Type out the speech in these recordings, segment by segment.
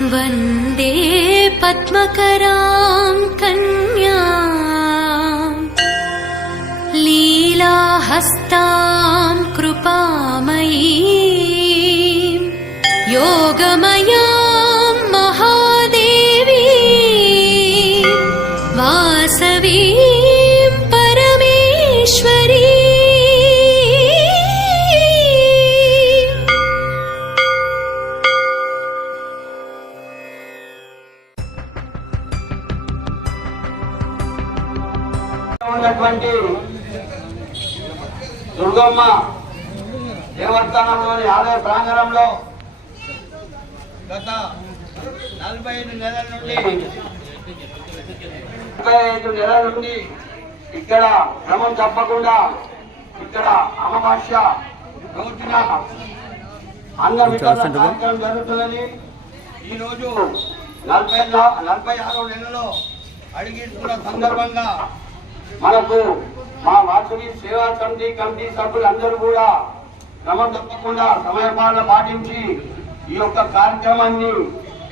वन्दे पद्मकरां कन्यां लीलाहस्तां कृपामयीं योगमयां महादेवीं वासवीं परमेश्वरी। దుర్గమ్మ దేవస్థానంలోని ఆలయ ప్రాంగణంలో గత 45 నెలల నుండి ఇక్కడ క్రమం తప్పకుండా ఇక్కడ అమావాస్య రోజున అన్న వితరణ కార్యక్రమం జరుగుతుందని ఈరోజు 46వ నెలలో అడిగిస్తున్న సందర్భంగా మనకు మా వాసవి సేవా కమిటీ సభ్యులందరూ కూడా క్రమం తప్పకుండా సమయపాలన పాటించి ఈ యొక్క కార్యక్రమాన్ని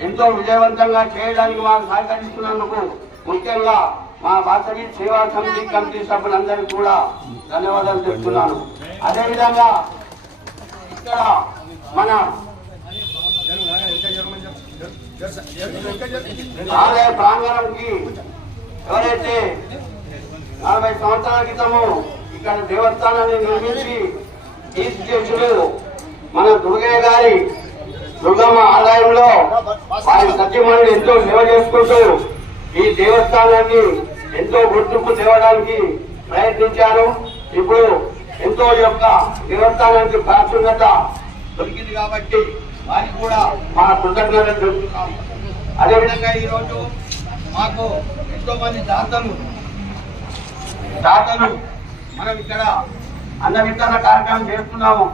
ఎంతో విజయవంతంగా చేయడానికి మాకు సహకరిస్తున్నందుకు ముఖ్యంగా మా వాసవి సేవా కమిటీ సభ్యులందరికీ కూడా ధన్యవాదాలు చెప్తున్నాను. అదేవిధంగా ఇక్కడ మన ఆలయ ప్రాంగణంకి ఎవరైతే 40 సంవత్సరాల క్రితము ఇక్కడ దేవస్థానాన్ని నిర్మించి తీసుకొచ్చుడు మన దుర్గమ్మ ఆలయంలో వారి సత్యమణి ఎంతో సేవ చేసుకుంటూ ఈ దేవస్థానాన్ని ఎంతో గుర్తింపు తేవడానికి ప్రయత్నించారు. ఇప్పుడు ఎంతో యొక్క దేవస్థానానికి ప్రాచుర్యత దొరికింది కాబట్టి వారికి కూడా మా కృతజ్ఞతలు తెలుపుతున్నాం. అదేవిధంగా ఈరోజు మాకు ఎంతో మంది దాతలు మనం ఇక్కడ అన్న వితరణ కార్యక్రమం చేస్తున్నాము.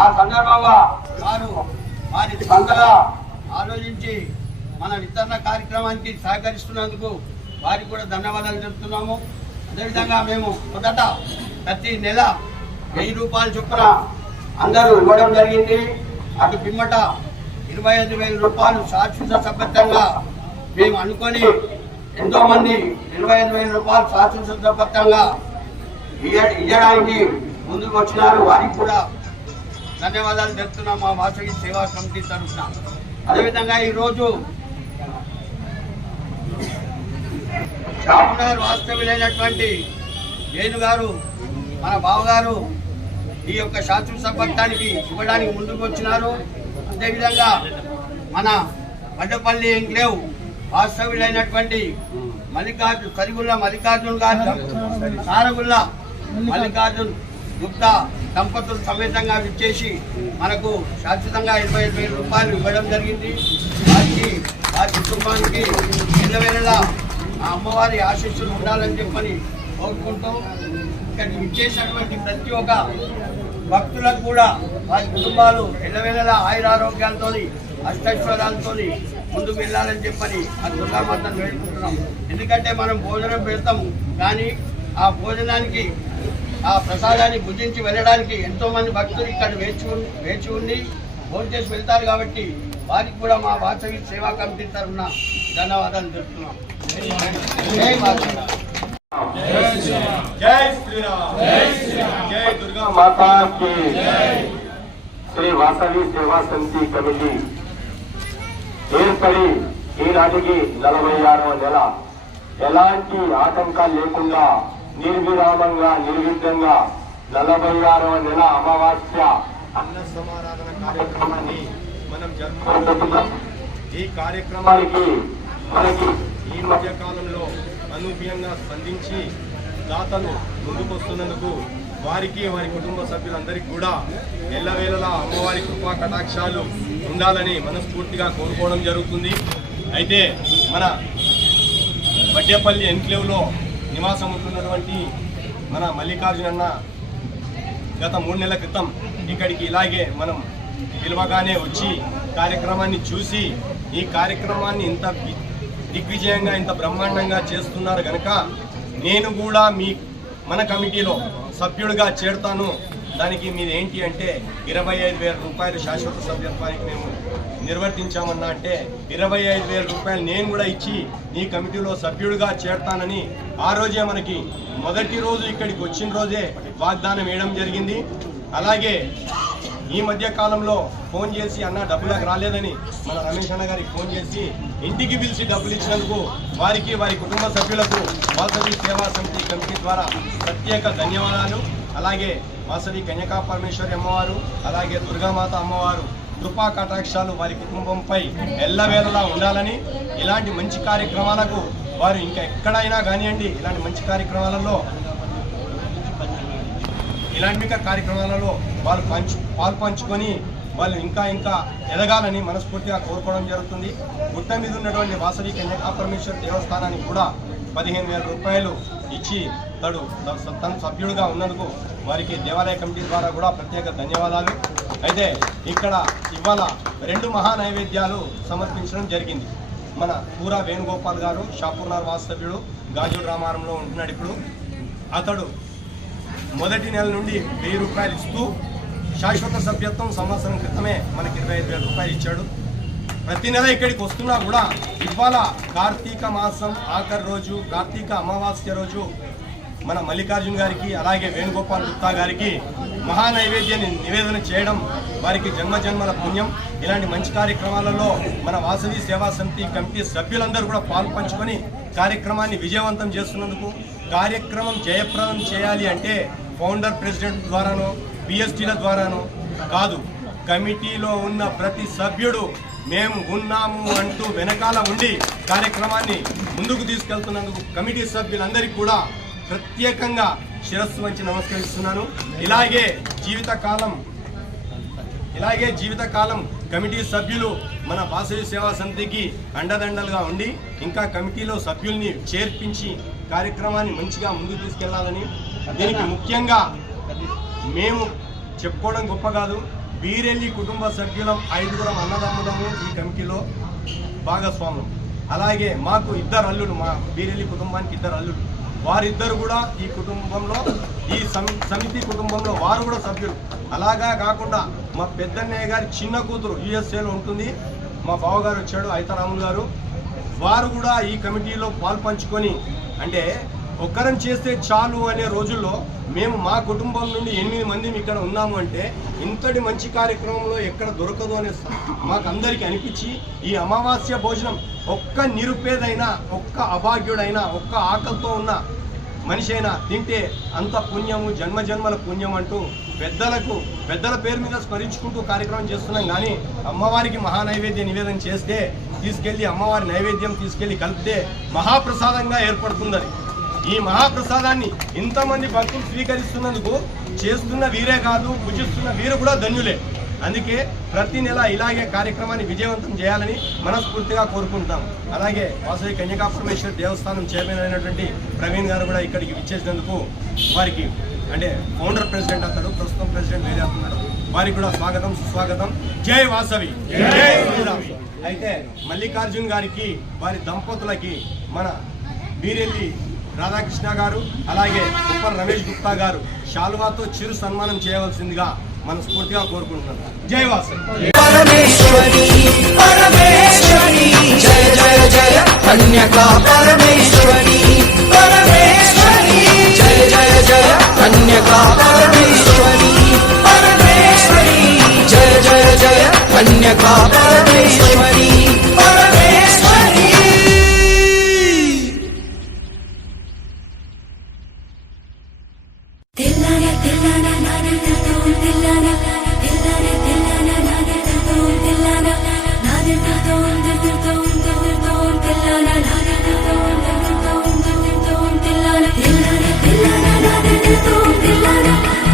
ఆ సందర్భంగా వారి సొంతగా ఆలోచించి మన వితరణ కార్యక్రమానికి సహకరిస్తున్నందుకు వారికి కూడా ధన్యవాదాలు చెప్తున్నాము. అదేవిధంగా మేము మొదట ప్రతి నెల 1000 రూపాయల చొప్పున అందరూ ఇవ్వడం జరిగింది. అటు పిమ్మట 25,000 రూపాయలు శాశ్వత సభ్యత్వంగా మేము అనుకొని ఎంతో మంది 25,000 రూపాయలు శాశ్వతబద్ధంగా ఇవ్వడానికి ముందుకు వచ్చినారు. వారికి కూడా ధన్యవాదాలు తెలుపుతున్నాం మా వాసవి సేవా కమిటీ తరఫున. అదేవిధంగా ఈరోజు చాపునగర్ వాస్తవ్యులైనటువంటి వేణు గారు మన బావగారు ఈ యొక్క శాశ్వతబద్ధానికి ఇవ్వడానికి ముందుకు వచ్చినారు. అదేవిధంగా మన వడ్డపల్లి ఎంక్లేవ్ వాస్తవ్యులైనటువంటి సరిగుల్ల మల్లికార్జున్ గారు సారగుల్ల మల్లికార్జున్ గుప్తా దంపతులు సమేతంగా విచ్చేసి మనకు శాశ్వతంగా 25,000 రూపాయలు ఇవ్వడం జరిగింది. వారి కుటుంబానికి ఎల్లవేళలా ఆ అమ్మవారి ఆశీస్సులు ఉండాలని చెప్పని కోరుకుంటూ ఇక్కడికి విచ్చేసినటువంటి ప్రతి ఒక్క భక్తులకు కూడా వారి కుటుంబాలు ఎల్లవేళలా ఆయురారోగ్యాలతో అష్టైశ్వర్యాలతో ముందుకు వెళ్ళాలని చెప్పని ఆ దుర్గామాతను వేడుకుంటున్నాం. ఎందుకంటే మనం భోజనం పెడతాము కానీ ఆ భోజనానికి ఆ ప్రసాదాన్ని భుజించి వెళ్ళడానికి ఎంతో మంది భక్తులు ఇక్కడ వేచి ఉండి భోజనం చేసి వెళ్తారు. కాబట్టి వారికి కూడా మా వాసవి సేవా కమిటీ తరఫున ధన్యవాదాలు తెలుపుతున్నాం. జై మాతా, జై శ్రీరామ్, జై దుర్గా మాతాకి. శ్రీ వాసవి సేవా సమితి కమిటీ ఏర్పడి ఈనాటికి 46వ నెల ఎలాంటి ఆటంకాలు లేకుండా నిర్విరామంగా నిర్విఘ్నంగా 46వ నెల అమావాస్య అన్న సమారాధన కార్యక్రమాన్ని మనం జరుపుకుంటున్నాం. ఈ కార్యక్రమానికి మనకి ఈ మధ్య కాలంలో అనూహ్యంగా స్పందించి దాతలు ముందుకొస్తున్నందుకు వారికి వారి కుటుంబ సభ్యులందరికీ కూడా ఎల్లవేళలా అమ్మవారి కృపా కటాక్షాలు ఉండాలని మనస్ఫూర్తిగా కోరుకోవడం జరుగుతుంది. అయితే మన వడ్డేపల్లి ఎన్క్లేవ్లో నివాసం ఉంటున్నటువంటి మన మల్లికార్జున అన్న గత 3 నెలల క్రితం ఇక్కడికి ఇలాగే మనం పిలవగానే వచ్చి కార్యక్రమాన్ని చూసి ఈ కార్యక్రమాన్ని ఇంత దిగ్విజయంగా ఇంత బ్రహ్మాండంగా చేస్తున్నారు కనుక నేను కూడా మన కమిటీలో సభ్యుడిగా చేరుతాను, దానికి మీరు ఏంటి అంటే 25,000 రూపాయలు శాశ్వత సభ్యత్వానికి మేము నిర్వర్తించామన్నా అంటే 25,000 రూపాయలు నేను కూడా ఇచ్చి నీ కమిటీలో సభ్యుడిగా చేరతానని ఆ రోజే మనకి మొదటి రోజు ఇక్కడికి వచ్చిన రోజే వాగ్దానం వేయడం జరిగింది. అలాగే ఈ మధ్య కాలంలో ఫోన్ చేసి అన్న డబ్బులకు రాలేదని మన రమేష్ అన్న గారికి ఫోన్ చేసి ఇంటికి పిలిచి డబ్బులు ఇచ్చినందుకు వారికి వారి కుటుంబ సభ్యులకు వాసవి సేవా సమితి కమిటీ ద్వారా ప్రత్యేక ధన్యవాదాలు. అలాగే వాసవి కన్యకా పరమేశ్వరి అమ్మవారు అలాగే దుర్గామాత అమ్మవారు కృపా కటాక్షాలు వారి కుటుంబంపై ఎల్లవేళలా ఉండాలని, ఇలాంటి మంచి కార్యక్రమాలకు వారు ఇంకా ఎక్కడైనా కానివ్వండి ఇలాంటి మంచి కార్యక్రమాలలో వాళ్ళు పాల్పంచుకొని వాళ్ళు ఇంకా ఎదగాలని మనస్ఫూర్తిగా కోరుకోవడం జరుగుతుంది. గుట్ట మీద ఉన్నటువంటి వాసవి కన్యకా పరమేశ్వర దేవస్థానానికి కూడా 15,000 రూపాయలు ఇచ్చి తన సభ్యుడిగా ఉన్నందుకు వారికి దేవాలయ కమిటీ ద్వారా కూడా ప్రత్యేక ధన్యవాదాలు. అయితే ఇక్కడ ఇవాళ 2 మహా నైవేద్యాలు సమర్పించడం జరిగింది. మన పూరా వేణుగోపాల్ గారు షాపూర్నార్ వాస్తవ్యుడు గాజుల రామారంలో ఉంటున్నాడు. ఇప్పుడు అతడు మొదటి నెల నుండి 1000 రూపాయలు ఇస్తూ శాశ్వత సభ్యత్వం సంవత్సరం క్రితమే మనకి 25,000 రూపాయలు ఇచ్చాడు. ప్రతి నెల ఇక్కడికి వస్తున్నా కూడా ఇవాళ కార్తీక మాసం ఆఖరి రోజు కార్తీక అమావాస్య రోజు మన మల్లికార్జున్ గారికి అలాగే వేణుగోపాల్ గుప్తా గారికి మహానైవేద్యాన్ని నివేదన చేయడం వారికి జన్మజన్మల పుణ్యం. ఇలాంటి మంచి కార్యక్రమాలలో మన వాసవి సేవా సమితి కమిటీ సభ్యులందరూ కూడా పాల్పంచుకొని కార్యక్రమాన్ని విజయవంతం చేస్తున్నందుకు, కార్యక్రమం జయప్రదం చేయాలి అంటే ఫౌండర్ ప్రెసిడెంట్ ద్వారానో పిఎస్టీల ద్వారానో కాదు, కమిటీలో ఉన్న ప్రతి సభ్యుడు మేము ఉన్నాము అంటూ వెనకాల ఉండి కార్యక్రమాన్ని ముందుకు తీసుకెళ్తున్నందుకు కమిటీ సభ్యులందరికీ కూడా ప్రత్యేకంగా శిరస్సు వంచి నమస్కరిస్తున్నాను. ఇలాగే జీవితకాలం కమిటీ సభ్యులు మన వాసవి సేవా సమితికి అండదండలుగా ఉండి ఇంకా కమిటీలో సభ్యుల్ని చేర్పించి కార్యక్రమాన్ని మంచిగా ముందుకు తీసుకెళ్లాలని, దీనికి ముఖ్యంగా మేము చెప్పుకోవడం గొప్ప కాదు, వీరెల్లి కుటుంబ సభ్యులం 5 అన్నదమ్ములము ఈ కమిటీలో భాగస్వాములు. అలాగే మాకు 2 అల్లులు, మా వీరెల్లి కుటుంబానికి 2 అల్లులు, వారిద్దరు కూడా ఈ కుటుంబంలో ఈ సమితి కుటుంబంలో వారు కూడా సభ్యులు. అలాగా కాకుండా మా పెద్దన్నయ్య గారి చిన్న కూతురు యుఎస్ఏలో ఉంటుంది, మా బావగారు వచ్చాడు ఐతారాములు గారు, వారు కూడా ఈ కమిటీలో పాల్పంచుకొని, అంటే ఒక్కరం చేస్తే చాలు అనే రోజుల్లో మేము మా కుటుంబం నుండి 8 మంది ఇక్కడ ఉన్నాము అంటే ఇంతటి మంచి కార్యక్రమంలో ఎక్కడ దొరకదు అనే మాకు అందరికీ అనిపించి ఈ అమావాస్య భోజనం ఒక్క నిరుపేదైనా ఒక్క అభాగ్యుడైనా ఒక్క ఆకలితో ఉన్న మనిషి అయినా తింటే అంత పుణ్యము జన్మజన్మల పుణ్యం అంటూ పెద్దల పేరు మీద స్మరించుకుంటూ కార్యక్రమం చేస్తున్నాం. కానీ అమ్మవారికి మహానైవేద్య నివేదన చేస్తే తీసుకెళ్లి అమ్మవారి నైవేద్యం తీసుకెళ్లి కలిపితే మహాప్రసాదంగా ఏర్పడుతుంది. ఈ మహాప్రసాదాన్ని ఇంతమంది భక్తులు స్వీకరిస్తున్నందుకు చేస్తున్న వీరే కాదు, భుజిస్తున్న వీరు కూడా ధన్యులే. అందుకే ప్రతి నెల ఇలాగే కార్యక్రమాన్ని విజయవంతం చేయాలని మనస్ఫూర్తిగా కోరుకుంటాం. అలాగే వాసవి కన్యకా పరమేశ్వరి దేవస్థానం చైర్మన్ అయినటువంటి ప్రవీణ్ గారు కూడా ఇక్కడికి విచ్చేసినందుకు వారికి, అంటే ఫౌండర్ ప్రెసిడెంట్ అతడు, ప్రస్తుతం ప్రెసిడెంట్ వేరే అవుతున్నాడు, వారికి కూడా స్వాగతం సుస్వాగతం. జై వాసవి, జై శ్రీరామ్. అయితే మల్లికార్జున్ గారికి వారి దంపతులకి మన వీరెల్లి రాధాకృష్ణ గారు అలాగే ఉప్పర్ రమేష్ గుప్తా గారు శాలువాతో చిరు సన్మానం చేయవలసిందిగా మనస్ఫూర్తిగా కోరుకుంటున్నాను. జై వాసవి. పరమేశ్వరి పరమేశ్వరి జయ జయ జయ కన్యకా పరమేశ్వరి పరమేశ్వరి జయ జయ జయ కన్యకా పరమేశ్వరి పరమేశ్వరి జయ జయ జయ కన్యకా పరమేశ్వరి పరమేశ్వరి. తెల్లాన తెల్లాన నాదెల్తో తెల్లాన తెల్లాన తెల్లాన నాదెల్తో తెల్లాన నాదెల్తో తెల్లాన తెల్లాన నాదెల్తో తెల్లాన తెల్లాన తెల్లాన నాదెల్తో తెల్లాన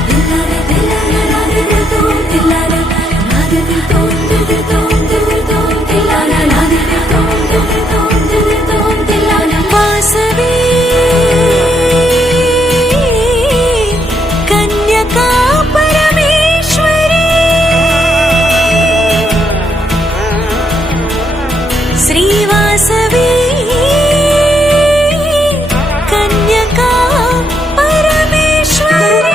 తెల్లాన తెల్లాన నాదెల్తో తెల్లాన నాదెల్తో తెల్లాన నాదెల్తో తెల్లాన వాసవి శ్రీవాసవి కన్యకా పరమేశ్వరి.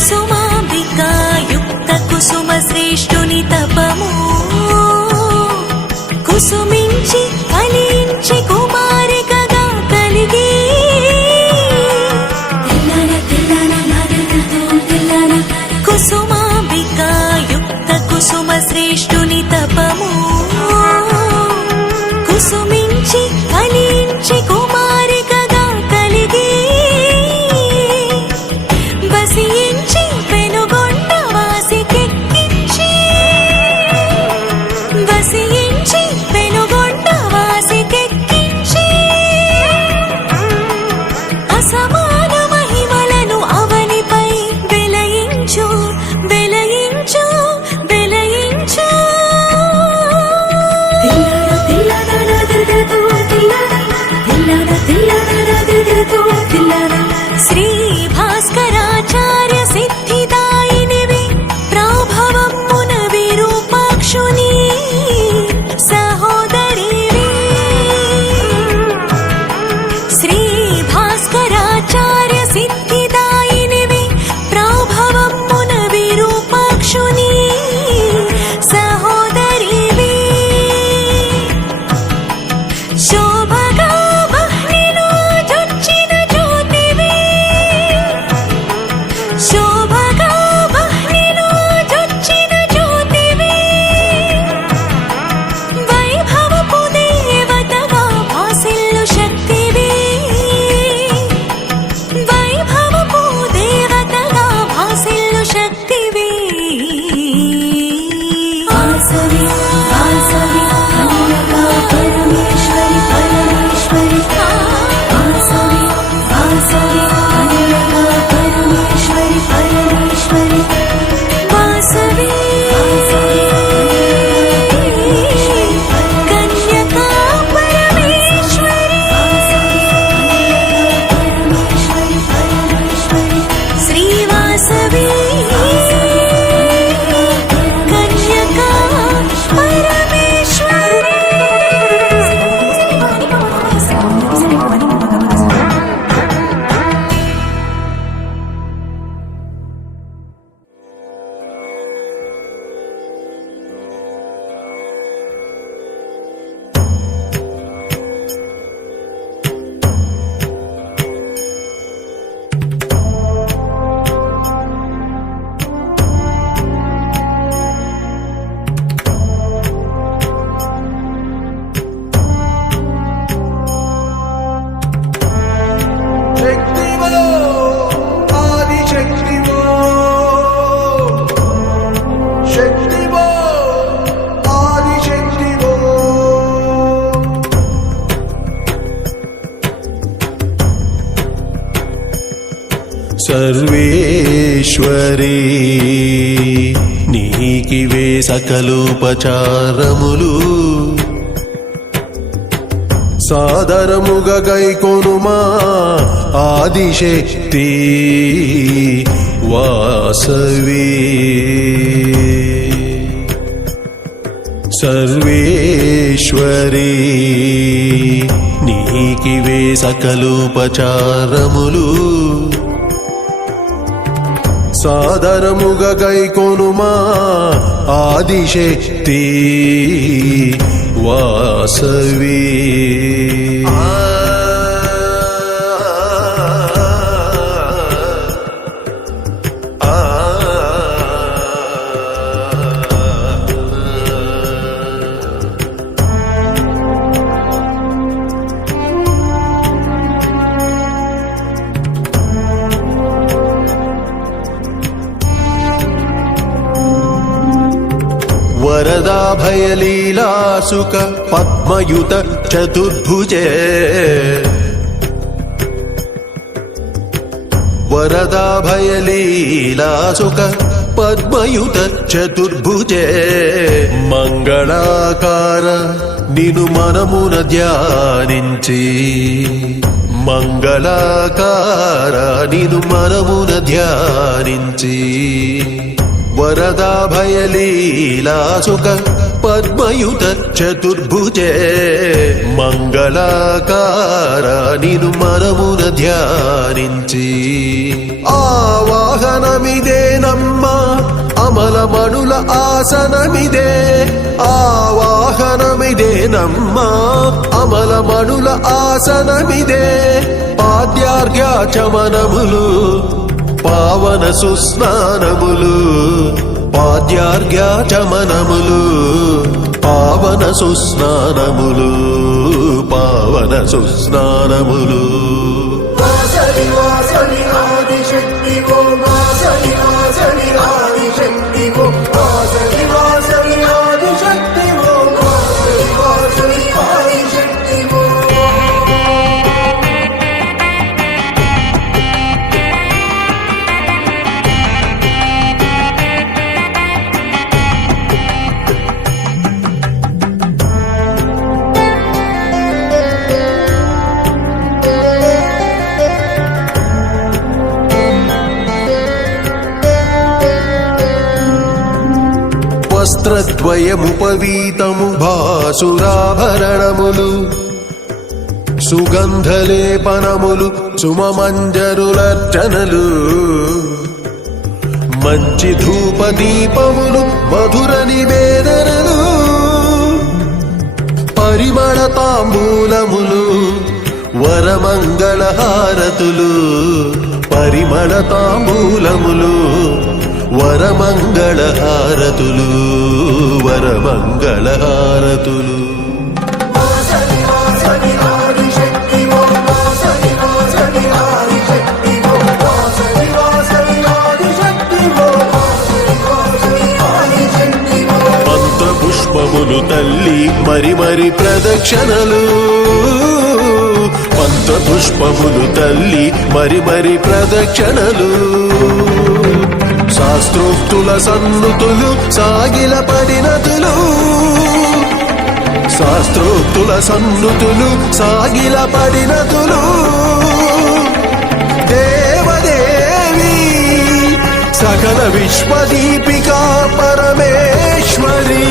కుసుమాంబికాయుక్త కుసుమ శ్రేష్ఠుని తపము కుసుమించి ఫలించి కుమారికగా కలిగి కుసుమాంబికాయుక్త కుసుమ శ్రేష్ఠుని తపము కుసుమించి ఫలించి కుమారికగా కలిగి వసించి పెనుగొండ వాసికెక్కించి వసించి పెనుగొండ వాసికెక్కించి అసమాన మహిమలను అవనిపై వెలయించు వెలయించు వెలయించు శ్రీ భాస్కరాచార్య సిద్ధిదాయినివి ప్రాభవమున విరూపాక్షుని సహోదరివి శ్రీ భాస్కరాచార్య సిద్ధిదాయినివి ప్రాభవమున విరూపాక్షుని సహోదరివి శోభగా వహ్నిలో జొచ్చిన జ్యోతివి శోభగా వహ్నిలో జొచ్చిన జ్యోతివి వైభవపు దేవతగా భాసిల్లు శక్తివి వైభవపు దేవతగా భాసిల్లు శక్తివి వాసవి వాసవి కన్యకా పరమేశ్వరి పరమేశ్వరి వాసవి వాసవి కన్యకా పరమేశ్వరి పరమేశ్వరి వాసవి కన్యకా పరమేశ్వరి శ్రీ వాసవి కన్యకా శక్తివో ఆది శక్తివో శక్తివో ఆది శక్తివో సర్వేశ్వరీ నీకివే సకలోపచారములు సాదరముగ గైకొనుమా ఆదిశక్తి వాసవి సర్వేశ్వరీ నీకివే సకలోపచారములు సాదరముగ గైకొనుమా ఆదిశక్తి వాసవి వరదాభయలీలాసుక పద్మయుత చతుర్భుజే వరదాభయలీలాసుక పద్మయుత చతుర్భుజే మంగళాకార నిను మనమున ధ్యానించి మంగళాకార నిను మనమున ధ్యానించి వరదాభయలీలాసుక పద్మయుత చతుర్భుజే మంగళాకార నిను మనమున ధ్యానించి ఆవాహనమిదే అమలమణుల ఆసనమిదే ఆవాహనమిదేనమ్మా అమలమణుల ఆసనమిదే పాద్యార్ఘ్యాచమనములు పావన సుస్నానములు పాద్యార్ఘ్యాచమనములు పావన సుస్నానములు పావన సుస్నానములు వాసవి వాసవి ఆదిశక్తి ఓ వాసవి వాసవి ఆదిశక్తి ఓ వాసవి వాసవి ఆదిశక్తి ఓ వాసవి వాసవి ఆదిశక్తి ఓ వస్త్రద్వయముపవీతము భాసురాభరణములు సుగంధలేపనములు సుమమంజరులర్చనలు మంచి ధూపదీపములు మధుర నివేదనలు పరిమళ తాంబూలములు వరమంగళహారతులు పరిమళ తాంబూలములు వరమంగళహారతులు వరమంగళహారతులు వాసవి వాసవి ఆదిశక్తి ఓ వాసవి వాసవి ఆదిశక్తి ఓ వాసవి వాసవి ఆదిశక్తి ఓ వాసవి వాసవి ఆదిశక్తి ఓ మంత్రపుష్పములు తల్లి మరి మరి ప్రదక్షిణలు మంత్రపుష్పములు తల్లి మరి మరి ప్రదక్షిణలు శాస్త్రోక్తుల సన్నుతులు సాగిల పరిణతులు శాస్త్రోక్తుల సన్నుతులు సాగిల పరిణతులు దేవదేవి సకల విశ్వదీపికా పరమేశ్వరి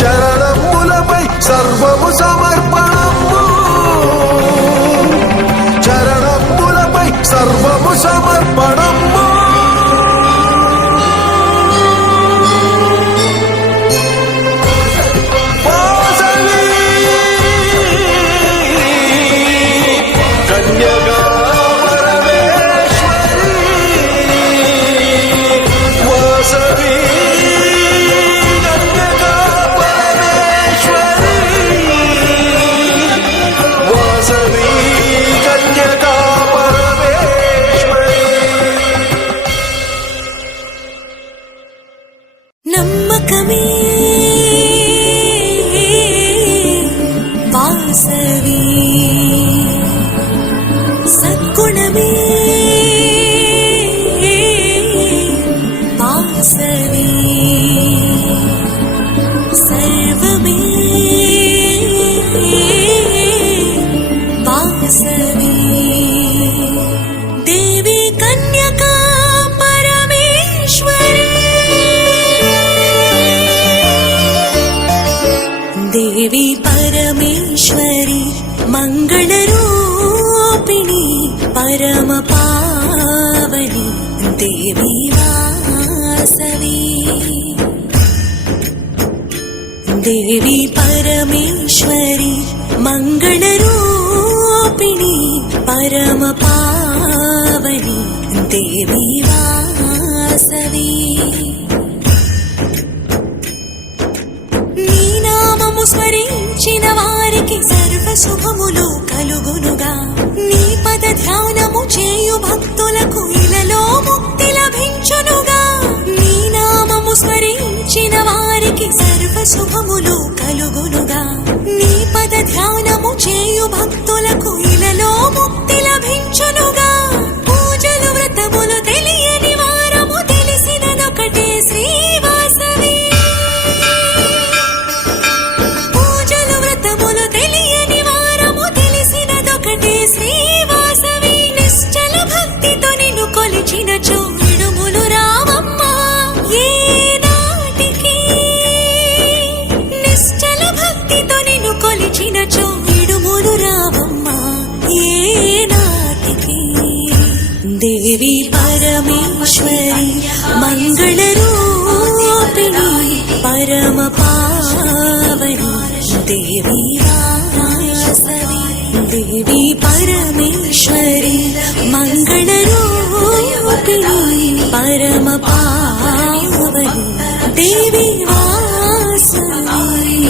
చరణములపై సర్వము సమర్పణము చరణములపై సర్వము సమర్పణము నమ్మకమే వాసవి సద్గుణమే వాసవి సర్వమే వాసవి దేవి కన్యకా దేవి పరమేశ్వరి మంగళరూపిణి పరమ పావని దేవి వాసవి దేవి పరమేశ్వరి మంగళరూపిణి పరమ పావని దేవి వాసవి స్మరించిన వారికి సర్వ శుభములు కలుగునుగా నీ పద ధ్యానము చేయు భక్తులకు ఇలలో ముక్తి లభించునుగా నీ నామము స్మరించిన వారికి సర్వ శుభములు కలుగునుగా నీ పద ధ్యానము చేయు భక్తులకు ఇలలో ముక్తి లభించునుగా పూజలు వ్రతములు తెలియని వారము తెలిసినదొకటే శ్రీవాసవి శ్రీవాసవి నిశ్చల భక్తితో నిన్ను కొలిచిన చోడుములు రావమ్మా ఏ నాటికి పరమేశ్వరి మంగళరూపిణి పరమ పావని దేవి వాసవి దేవి పరమేశ్వరి మంగళరూపిణి పరమ పావని దేవి వాసవి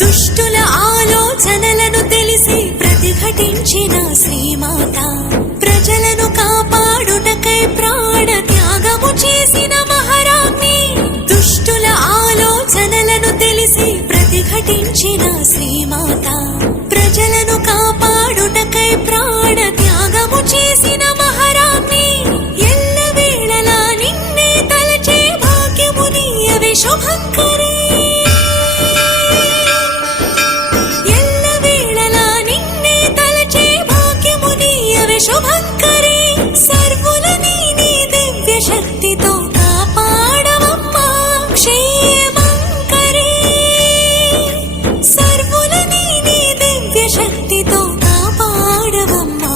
దుష్టుల ఆలోచనలను తెలిసి ప్రతిఘటించిన శ్రీమాత ప్రజలను కాపాడుటకై ప్రాణ త్యాగము చేసిన మహారాణి దుష్టుల ఆలోచనలను తెలిసి ప్రతిఘటించిన శ్రీమాత ప్రజలను కాపాడుటకై ప్రాణ త్యాగము చేసిన మహారాణి ఎల్లవేళలా నిన్నే తలచే భాగ్యము నీయవే శుభంకరి శుభంకరి సర్వులని నీ దివ్య శక్తితో కాపాడవమ్మా క్షేమంకరి సర్వులని నీ దివ్య శక్తితో కాపాడవమ్మా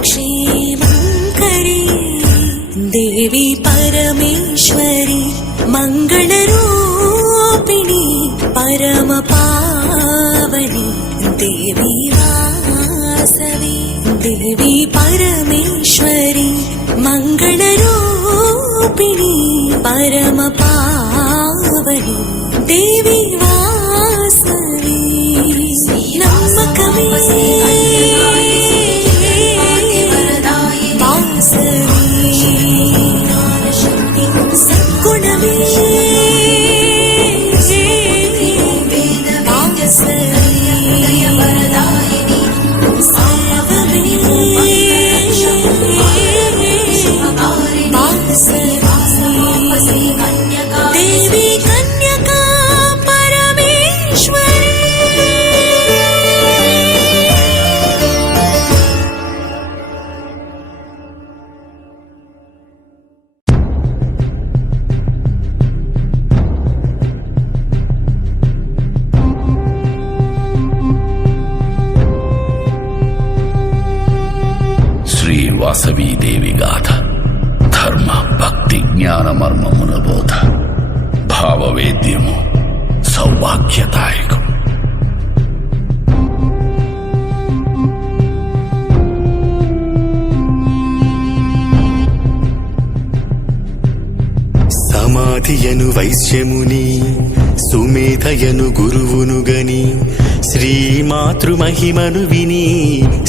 క్షేమంకరి దేవి పరమేశ్వరి మంగళరూపిణి పరమ పావని దేవి వాసవి దేవి పరమేశ్వరి మంగళరూపిణి పరమ పావని దేవి వాసవి నమ్మకమే వాసవి సద్గుణమే దేవి కన్యకా పరమేశ్వరి శ్రీ వాసవీదేవి గాథ ధర్మ భక్తి జ్ఞాన మర్మముల బోధ భావవేద్యము సౌభాగ్యదాయకం. సమాధియను వైశ్యముని సుమేధయను గురువును గని శ్రీమాతృమహిమను విని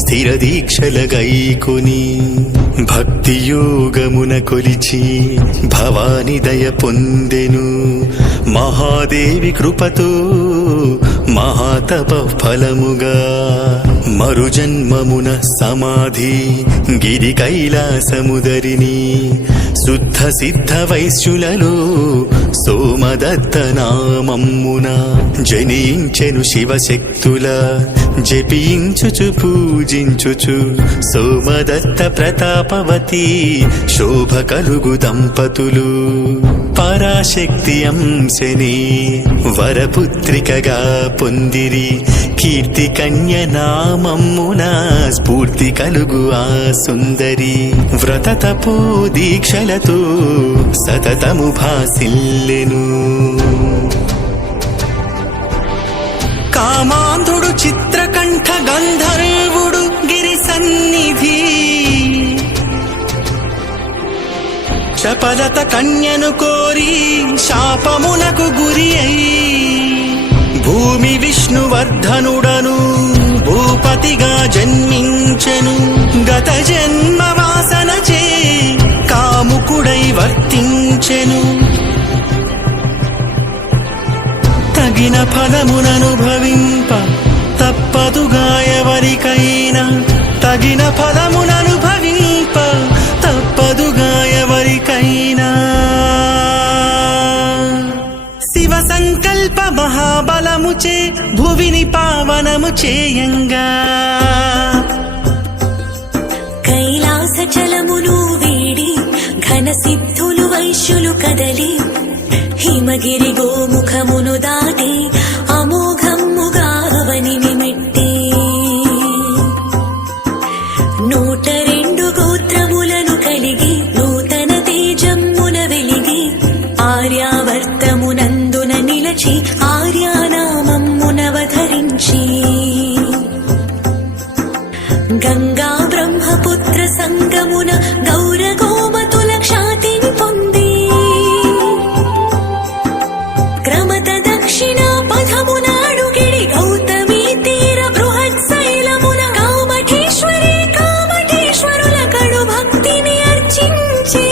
స్థిర దీక్షల గైకొని భక్తియోగమున కొలిచి భవాని దయ పొందెను మహాదేవి కృపతో మహాతప ఫలముగా మరుజన్మమున సమాధి గిరి కైలాసముదరిని శుద్ధ సిద్ధ వైశ్యులలో సోమదత్త నామమ్మున జనించెను శివశక్తుల జపించుచు పూజించుచు సోమదత్త ప్రతాపవతి శోభ కలుగు దంపతులు పరాశక్తి అంశని వరపుత్రికగా పొందిరి కీర్తి కన్య నామమ్మున స్ఫూర్తి కలుగు ఆ సుందరి వ్రత తపో దీక్షలతో సతతము భాసిల్లెను కామాంధుడు చిత్రకంఠ గంధర్వుడు గిరి సన్నిధి చపలత కన్యను కోరి శాపమునకు గురి అయి భూమి విష్ణువర్ధనుడను భూపతిగా జన్మించెను గత జన్మ వాసనచే కాముకుడై వర్తించెను తగిన ఫలముననుభవింప తప్పదుగా ఎవరికైనా తగిన ఫలముననుభవింప తప్పదుగా ఎవరికైనా శివ సంకల్ప మహాబలముచే భువిని పావనము చేయంగా కైలాస చలమును వీడి ఘన సిద్ధులు వైశ్యులు కదలి హిమగిరి గోముఖమును దాటి అమోఘమ్ముగా అవనిని మెట్టి 102 రెండు గోత్రములను కలిగి నూతన తేజమ్మున వెలిగి ఆర్యావర్తమునందున నిలచి ఆర్యానామమ్మునవధరించి గంగా బ్రహ్మపుత్ర సంగమున గౌర గోమతుల ఖ్యాతిని పొంది క్రమత దక్షిణ పథమున అడుగిడి గౌతమీ తీర బృహత్ శైలమున కామఠేశ్వరుల కడు భక్తిని అర్చించే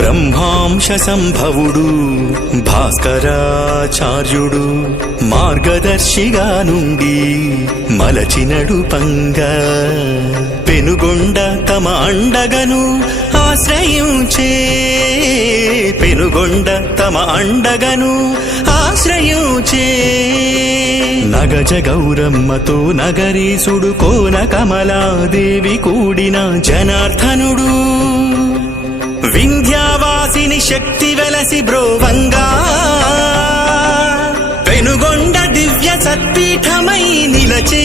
బ్రహ్మాంశ సంభవుడు భాస్కరాచార్యుడు మార్గదర్శిగా నుండి మలచినడు పంగ పెనుగొండ తమ అండగను ఆశ్రయించే పెనుగొండ తమ అండగను ఆశ్రయించే నగజ గౌరమ్మతో నగరీసుడు కోన కమలాదేవి కూడిన జనార్దనుడు వింధ్యావాసిని శక్తి వెలసి బ్రోవంగా పెనుగొండ దివ్య సత్పీఠమై నిలచే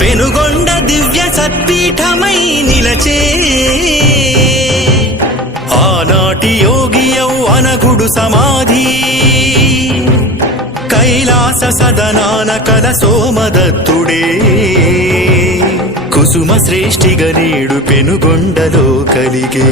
పెనుగొండ దివ్య సత్పీఠమై నిలచే ఆనాటి యోగియౌ అనగుడు సమాధి కైలాస సదనాన కల సోమదత్తుడే కుసుమ శ్రేష్ఠిగా నేడు పెనుగొండలో కలిగే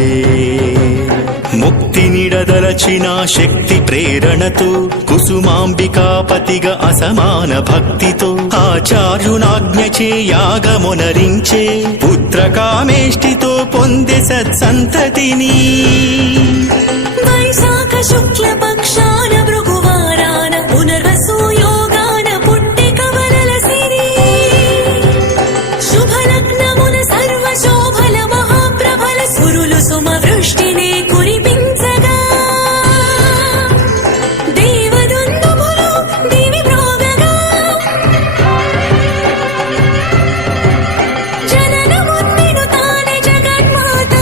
ముక్తి నిడదలచిన శక్తి ప్రేరణతో కుసుమాంబికాపతిగా అసమాన భక్తితో ఆచార్యునాజ్ఞచే యాగమునరించే పుత్రకామేష్టితో పొందే సత్సంతతిని వైశాఖ శుక్ల పక్షాన భృగువారాన పునర్వసు యోగాన పుట్టి కవలల సిరి శుభలగ్నమున సర్వ శోభల మహాప్రభల సురులు సుమ వృష్టినే కురిపించగా దేవదుందుభులు దివి ప్రోగగా జననముందిను తానే జగన్మాత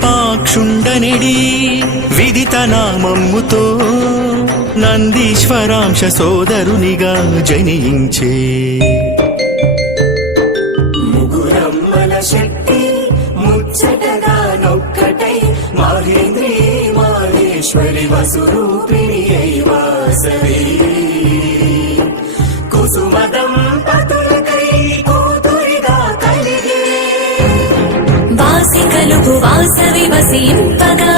విరూపాక్షుండనిడి విదిత నామమ్ముతో నందీశ్వరాంశ సోదరునిగా జనించే ముగురమ్మల శక్తి ముచ్చటగా నొక్కటై మాహేంద్రి మాహేశ్వరి వసురూపిణి అయి వాసవి కుసుమ దంపతులకై కూతురిగా కలిగే వాసి కలుగు వాసవి వసింపగా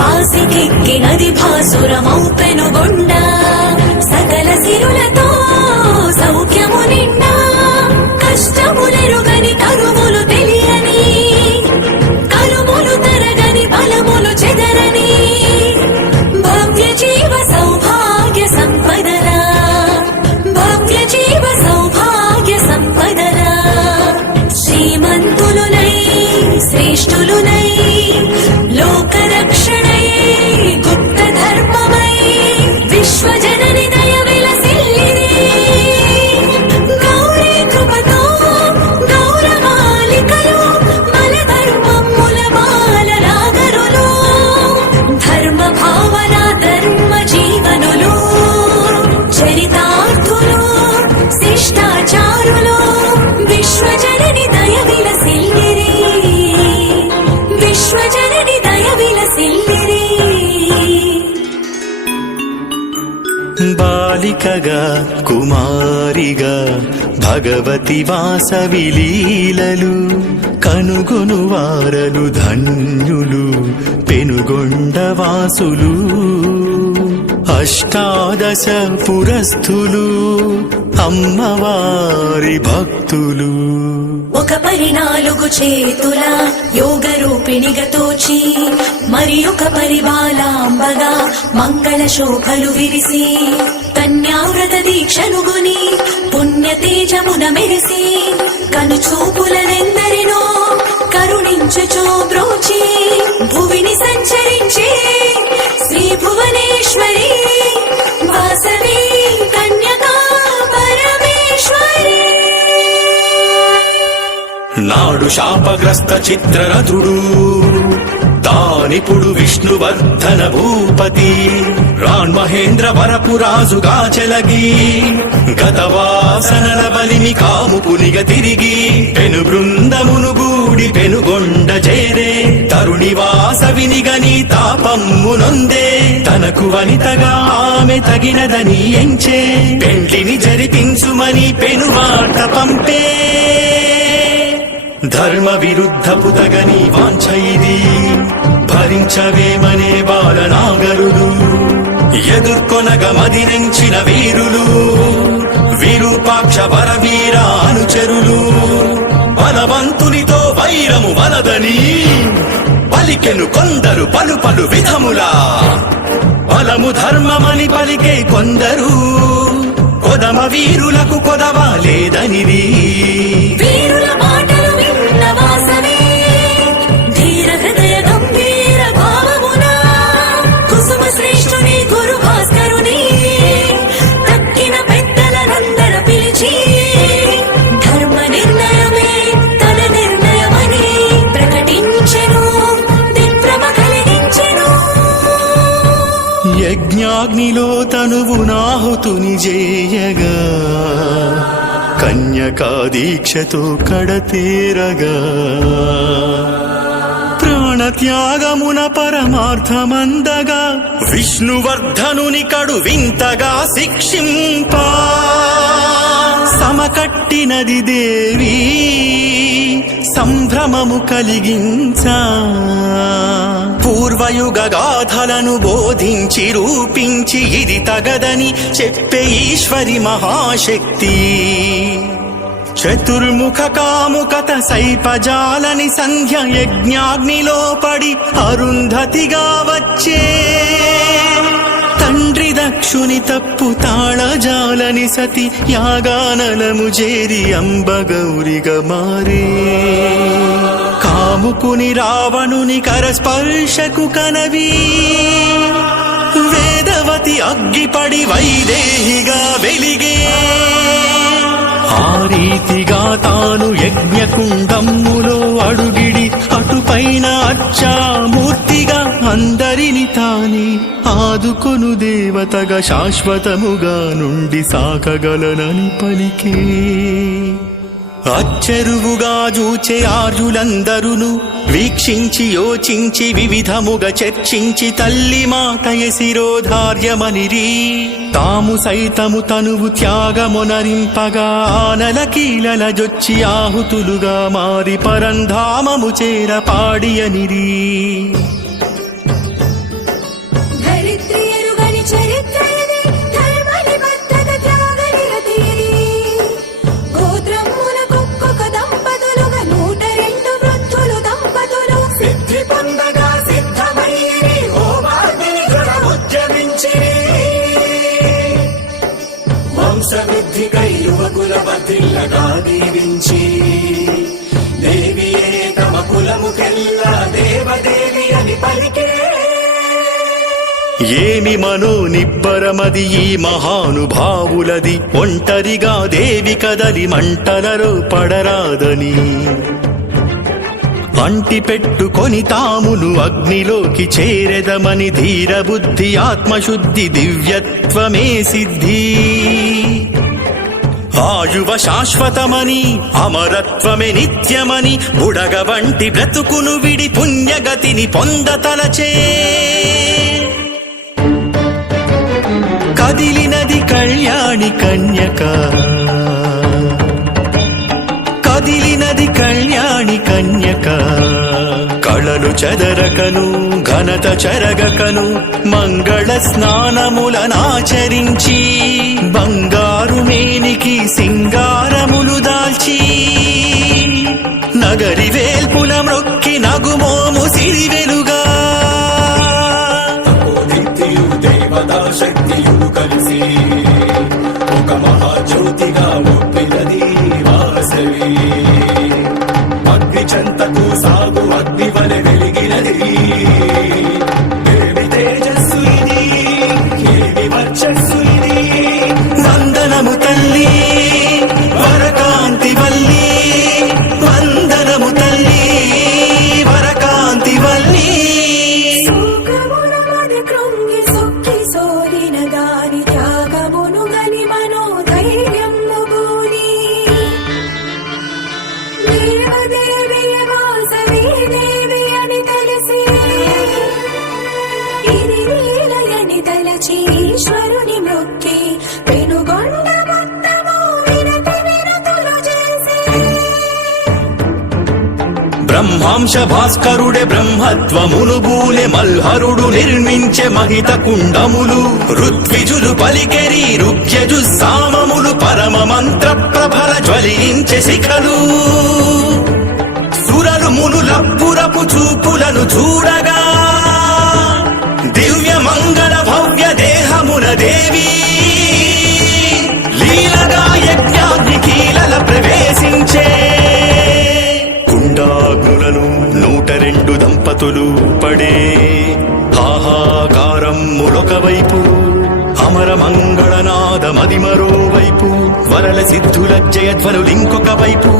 వాసికెక్కినది భాసురమౌ పెనుగొండ సకల సిరులతో సౌఖ్యము నిండా కష్టములెరుగని కరువులు తెలియని కరువులు తరగని బలములు చెదరని భవ్య జీవ సౌభాగ్య సంపదలా భవ్య జీవ సౌభాగ్య సంపదలా శ్రీమంతులునై శ్రేష్ఠులునై లోకరక్షణై గుప్త ధర్మమై విశ్వజనని దయ విలసిల్లిరి గౌరీ కృపతో గౌరవాలికలు మన ధర్మముల బాల నాగరులు ధర్మ భావన ధర్మ జీవనులు చరితార్థులు శిష్టాచారులు విశ్వజనని దయ విలసిల్లిరి విశ్వజనని దయ విలసిల్లిరి బాలికగా కుమారిగా భగవతి వాసవి లీలలు కనుగొను వారలు ధన్యులు పెనుగొండ వాసులు అష్టాదశ పురస్థులు అమ్మవారి భక్తులు ఒక 14 చేతుల యోగ రూపిణిగా తోచి మరి ఒక పరిబాలాంబగా మంగళ శోభలు విరిసి కన్యావ్రత దీక్షనుగుని పుణ్య తేజమున మెరిసి కను చూపులనెందరినో కరుణించుచో బ్రోచి భువిని సంచరించే శ్రీ భువనేశ్వరి వాసవి కన్యకా పరమేశ్వరి నాడు శాపగ్రస్త చిత్రరథుడు రానిపుడు విష్ణువర్ధన భూపతి రాన్ మహేంద్ర వరపురాజుగా చెలగి గతవాసనల బలిమి కాముకునిగ తిరిగి పెను బృందమును గూడి పెనుగొండ చేరే తరుణి వాసవినిగని తాపమ్మునొందే తనకు వనితగా ఆమె తగినదని ఎంచే పెండ్లిని జరిపించుమని పెనుమాట పంపే ధర్మ విరుద్ధపు తగని వాంఛ ఇది భరించవేమనే బాలనాగరుడు ఎదుర్కొనగ మదినెంచిన వీరులు విరూపాక్ష వరవీర అనుచరులు బలవంతునితో వైరము వలదని పలికెను కొందరు పలు పలు విధములా బలము ధర్మమని పలికే కొందరు కొదమ వీరులకు కొదవ లేదనిది వీరుల మాటలు విన్న వాసవి ధీర హృదయ గంభీర భావమున కుసుమ శ్రేష్ఠుని గురు భాస్కరుని తక్కిన పెద్దలనందర పిలిచి ధర్మ నిర్ణయమే తన నిర్ణయమని ప్రకటించెను దిగ్భ్రమ కలిగించెను యజ్ఞాగ్నిలో తనువు నాహుతుని చేయగా కన్యకా దీక్షతో కడతేరగా ప్రాణత్యాగమున పరమార్థమందగా విష్ణువర్ధనుని కడు వింతగా శిక్షింపా సమకట్టినది దేవి సంభ్రమము కలిగించా పూర్వయుగ గాథలను బోధించి రూపించి ఇది తగదని చెప్పే ఈశ్వరి మహాశక్తి చతుర్ముఖ కాముకత సైపజాలని సంధ్య యజ్ఞాగ్నిలో పడి అరుంధతిగా వచ్చే తండ్రి దక్షుని తప్పు తాళజాలని సతి యాగానలము చేరి అంబగౌరిగా మారే కాముకుని రావణుని కరస్పర్శకు కనవి వేదవతి అగ్గిపడి వైదేహిగా వెలిగే ఆ రీతిగా తాను యజ్ఞకుండమ్ములో అడుగిడి అటుపైన అచ్చామూర్తిగా అందరిని తానే ఆదుకొను దేవతగా శాశ్వతముగా నుండి సాకగలనని పలికే అచ్చెరువుగా జూచే ఆర్యులందరును వీక్షించి యోచించి వివిధముగా చర్చించి తల్లి మాట శిరోధార్యమనిరి తాము సైతము తనువు త్యాగమునరింపగా ఆనల కీలల జొచ్చి ఆహుతులుగా మారి పరంధామము చేర పాడియనిరి వంశవృద్ధికై యువకుల వర్ధిల్లగా దీవించి దేవియే తమ కులముకెల్లా దేవదేవి అని పలికే ఏమి మనో నిబ్బరమది ఈ మహానుభావులది ఒంటరిగా దేవి కదలి మంటలలో పడరాదని అంటి పెట్టుకొని తామును అగ్నిలోకి చేరెదమని ధీరబుద్ధి ఆత్మశుద్ధి దివ్యత్వమే సిద్ధి ఆయువ శాశ్వతమని అమరత్వమే నిత్యమని బుడగ వంటి బ్రతుకును విడి పుణ్యగతిని పొందతలచే కదిలినది కళ్యాణి కన్యక కదిలినది కళ్యాణి కన్యక కళలు చెదరకను ఘనత చెరగకను మంగళ స్నానములనాచరించి బంగారు మేనికి సింగారములు దాల్చి నగరి వేల్పుల మ్రొక్కి నగుమోము సిరివెలుగా దేవతా శక్తియు కలిసి ఒక మహాజ్యోతిగా ఒప్పినది వాసవి అగ్ని చెంతకు సాగు అగ్ని వలె వెలిగినది దేవి తేజస్సు ఇది ఏమి వర్చస్సు ఇది వందనము తల్లి వరకాంతి వల్లి వందనము తల్లి వరకాంతి వల్లి మొక్కి సోలిన గాని త్యాగమును గని మనోధైర్యము గూని దేవదేవి వాసవి దేవి అని తెలిసి ఇది లీలయని తలచి ఈశ్వరుని మొక్కి పెనుగొండ మొత్తము వినతి వినతులు చేసి బ్రహ్మాంశ భాస్కరుడే బ్రహ్మత్వమును బూలె మల్హరుడు నిర్మించే మహిత కుండములు ఋత్విజులు పలికెరి రుక్యజు సామములు పరమ మంత్ర ప్రభల జ్వలించే శిఖలు సురలు మునులప్పురపు చూపులను చూడగా దివ్య మంగళ భవ్య దేహమున దేవి లీలగా యజ్ఞాగ్ని కీలల ప్రవేశించే కుండాగ్నులను 102 దంపతులు పడే హాహాకారములొక వైపు అమర మంగళనాదమది మరోవైపు వరల సిద్ధుల జయధ్వనులింకొక వైపు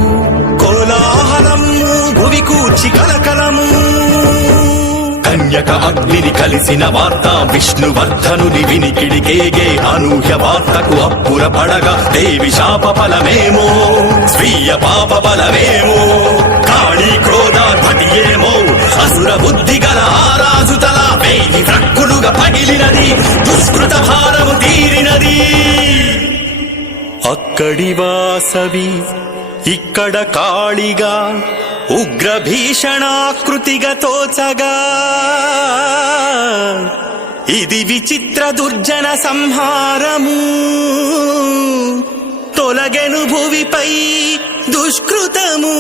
కోలాహలము భువి కూర్చి కలకలము కన్యక అగ్నిని కలిసిన వార్త విష్ణువర్ధనుని వినికిడికేగే అనూహ్య వార్తకు అప్పుర పడగా దేవి శాప ఫలమేమో స్వీయ పాప బలమేమో కాళీ క్రోధార్భటియేమో అసుర బుద్ధి గల ఆరాజు తల వేయి వ్రక్కులుగా పగిలినది దుష్కృత భారము తీరినది అక్కడి వాసవి ఇక్కడ కాళిగా ఉగ్ర భీషణాకృతిగా తోచగా ఇది విచిత్ర దుర్జన సంహారము తొలగెను భువిపై దుష్కృతము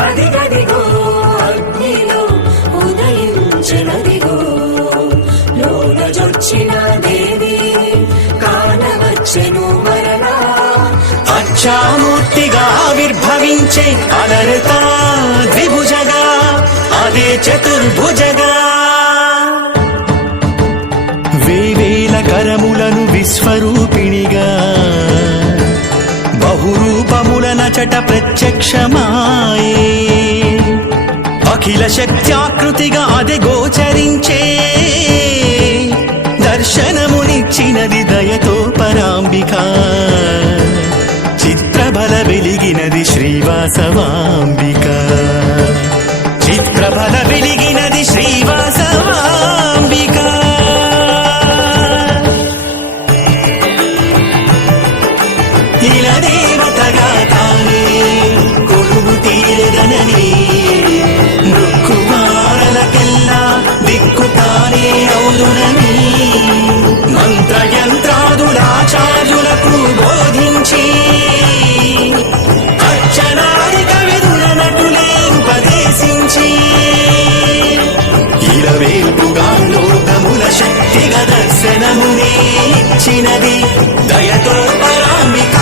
అదిగదిగో అగ్నిలో ఉదయించినదిగో లోన జొచ్చిన దేవి కానవచ్చెను మరలా అచ్చామూర్తిగా ఆవిర్భవించే అలరతా ద్విభుజగా అదే చతుర్భుజగా వేవేల కరములను విశ్వరూపిణిగా బహురూపముల నచట ప్రత్యక్షమాయే అఖిల శక్త్యాకృతిగా అదే గోచరించే దర్శనమునిచ్చినది దయతో పరాంబిక చిత్రబల వెలిగినది శ్రీవాసవాంబిక చిత్రబల వెలిగినది శ్రీవాసవాంబిక ఇలా దేవతగా తానే కొలువు తీరదనని మృక్కువారలకెల్లా దిక్కు తానే అవునునని మంత్రయంత్రాదులాచార్యులకు బోధించి అర్చనాదిక విధుల నటులే ఉపదేశించి ఇలవేల్పుగా లోకముల శక్తిగా దర్శనమునే ఇచ్చినది దయతో పరాంబిక